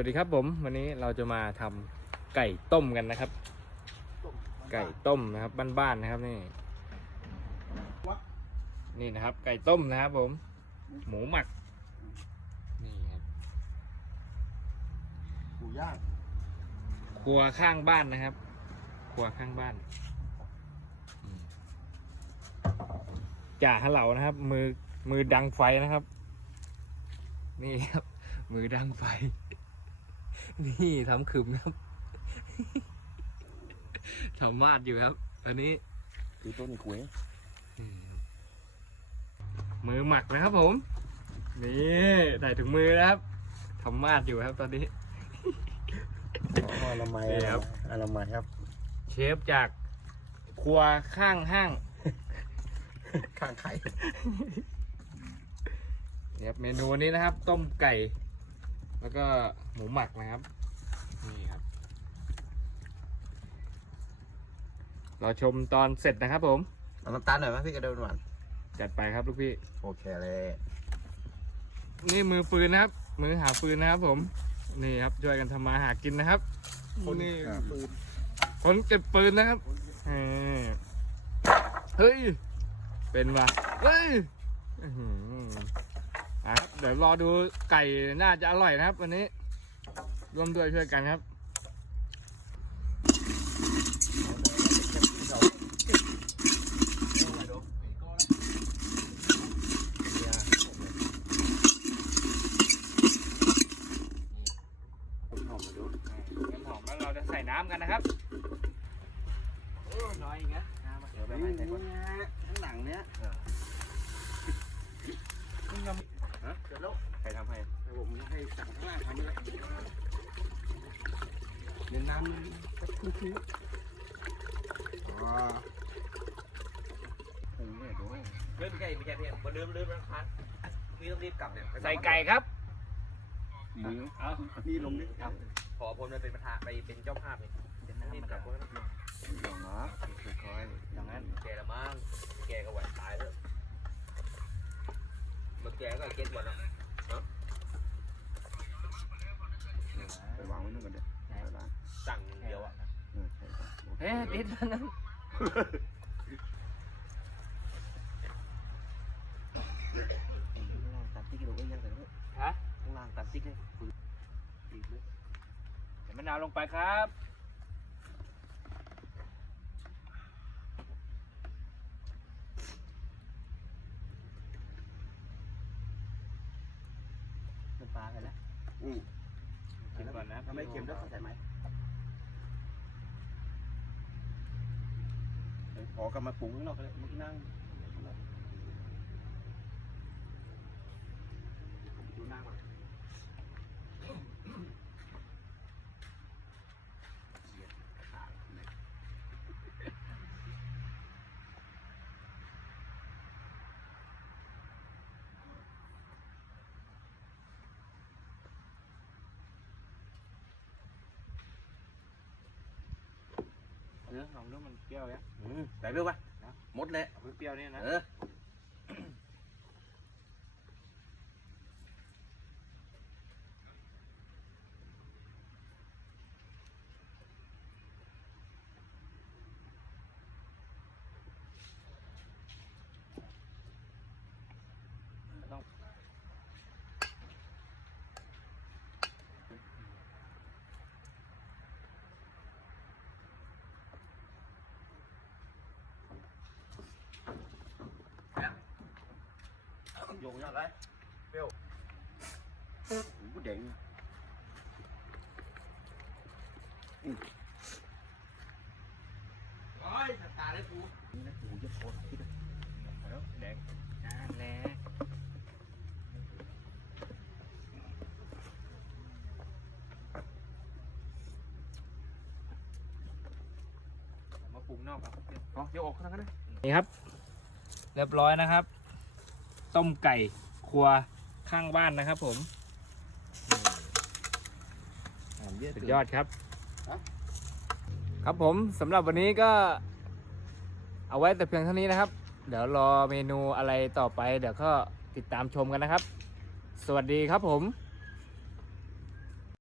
วัสดีครับผม วันนี้เราจะมาทำไก่ต้มกันนะครับ ไก่ต้มนะครับบ้านๆนะครับนี่ นี่นะครับ ไก่ต้มนะครับผม หมูหมักนี่ครับหมูย่างครัวข้างบ้านนะครับ ครัวข้างบ้านอืมจ่าฮะเหลานะครับ มือมือดังไฟนะครับ นี่ครับ มือดังไฟ นี่ทำขึมครับทำมาดอยู่ครับ อันนี้คือต้นขวยมือหมักนะครับผม นี่ใส่ถุงมือนะครับทำมาดอยู่ครับตอนนี้อ๋ออนามัยนี่ครับอนามัยครับ เชฟจากครัวข้างห้าง ข้างไข่เนี่ยครับเมนูนี้นะครับ ต้มไก่ แล้วก็หมูหมักนะครับ นี่ครับ เราชมตอนเสร็จนะครับผม เอาน้ำตาลหน่อยไหมพี่กระเดินหวานจัดไปครับลูกพี่ โอเคเลยนี่มือฟืนนะครับ มือหาฟืนนะครับผม นี่ครับช่วยกันทำมาหากินนะครับนี่คนเก็บปืนนะครับเออเฮ้ย เป็นว่ะเฮ้ยอื้อหืออะ ครับเดี๋ยวรอดูไก่น่าจะอร่อยนะครับ วันนี้ร่วมด้วยช่วยกันครับน้ำหอมแล้วเราจะใส่น้ำกันนะครับน้อยอีกน้ำเดี๋ยวไปให้ใส่ก่อนข้างหลังเนี้ยฮะเดี๋ยวแล้ว ใครทำให้ เดี๋ยวผมให้สั่งข้างล่างทำเลย เดี๋ยวน้ำมันก็คุ้นๆอ๋อผมเริ่มไม่ใช่ไม่ใช่พี่มันลืมลืมแล้วครับมีต้องรีบกลับเนี่ยใส่ไก่ครับมือเอานี่ลงนิดครับ ขอผมไปเป็นประธานไปเป็นเจ้าภาพนี่จะรีบกลับเพราะว่าเดี๋ยค่อยๆอย่างนั้นแกละมั้งแกก็ไหวตายแล้วมันแกก็เก็ตวันอะไป เอ๊ะติดแล้วนั้นข้างล่างตัดติ๊กลงไปยังแต่ฮะข้างล่างตัดติ๊กเลยอีกเลยใส่มะนาวลงไปครับน้ำปลาใส่แล้วอืมกินก่อนนะถ้าไม่เค็มแล้วใส่ไหม พอกลับมาปลูกข้างนอกเลยมึงนั่งดูหน้าก่อน เออ ลองดูมันเปรี้ยวเนี่ยอืมใส่เปรี้ยวปะหมดเลยเอาเปรี้ยวเนี่ยนะ เออ ต้อง โยงยังไงเปรี้ยวโอ้โหเด้งอืมโอ้ยตาเลยกูนี่นะโอ้โหจะโคตรคิดเลยแล้วแดงนั่นแหละมาปรุงนอกครับเอาเดี๋ยวออกข้างนั้นเลยนี่ครับ เรียบร้อยนะครับ ต้มไก่ครัวข้างบ้านนะครับผมสุดยอดครับ ครับผมสำหรับวันนี้ก็เอาไว้แต่เพียงเท่านี้นะครับ เดี๋ยวรอเมนูอะไรต่อไป เดี๋ยวก็ติดตามชมกันนะครับ สวัสดีครับผม